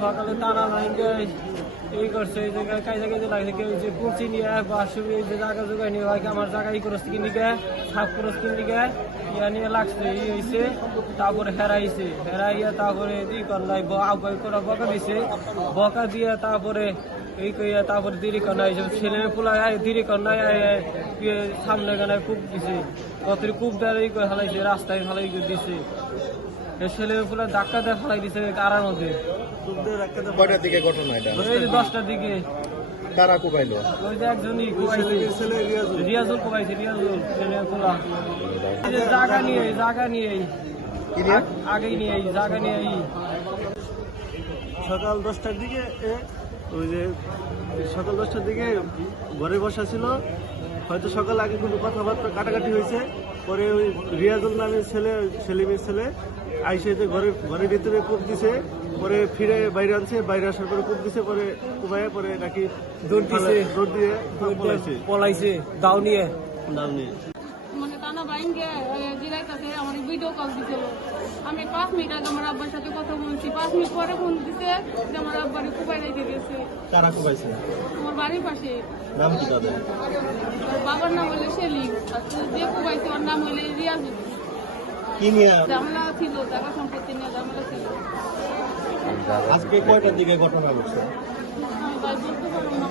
সকালে তারা লাইনকে এই করছে এই জায়গায় কাজে কাজে লাগছে কেউ যে কুচি নিয়ে বাসুবি যে জায়গা জোগায় নিয়ে হয় আমার জায়গায় ই করস কিন দিকে সাপ করস কিন দিকে ইয়া নিয়ে লাগছে ই হয়েছে তারপরে হেরাইছে হেরাইয়া তারপরে ই করলাই আগাই করে বকা দিছে বকা দিয়ে তারপরে এই কইয়া তারপরে দেরি করাই ছেলে পোলায় দেরি করাই সামনে গানায় কূপ দিছে কত কূপ দেয় ই করে ফেলাইছে রাস্তায় ফেলাই দিছে ছেলে পুরো ধাক্কা দিয়ে ফেলাই দিছে কারার মধ্যে। কয়টার দিকে ঘটনা এটা? 10টার দিকে। কারা কোবাইলো? ওই যে একজনই কোবাইছে, রিয়াজুল কোবাইছে, রিয়াজুল ছেলে পুরা জায়গা নিয়ে আগেই নিয়ে জায়গা নিয়ে সকাল 10টার দিকে ওই যে সকাল 10টার দিকে ঘরে বসা ছিল, হয়তো সকাল আগে কোনো কথাবার্তা কাটাকাটি হয়েছে, পরে ওই রিয়াজুল নামের ছেলে সেলিমের ছেলে আইসে ঘরের ভিতরে কূপ দিছে, পরে ফিরে বাইরে আনছে, বাইরে আসার পরে কূপ দিছে, পরে কুবাইয়া পরে নাকি দৌড় দিয়ে পলাইছে দাও নিয়ে মানে টানা বাইনকে জিরাইতেছে আমার ভিডিও কল দিছিল। আমি 5 মিনিট আগে আমার আব্বার সাথে কথা বলছি, 5 মিনিট পরে ফোন দিছে যে আমার আব্বার কুবাই রেখে গেছে। কারা কোবাইছে? আমার বাড়ির পাশে। নাম কি তাদের? বাবার নাম হলে সেলিম, যে কুবাইছে ওর নাম হলে রিয়াজুল। কি নিয়ে ঝামেলা ছিল, জায়গা সম্পত্তি নিয়ে ঝামেলা ছিল। আজকে কয়টার দিকে ঘটনা ঘটছে? আমি ভাই বলতে পারবো না।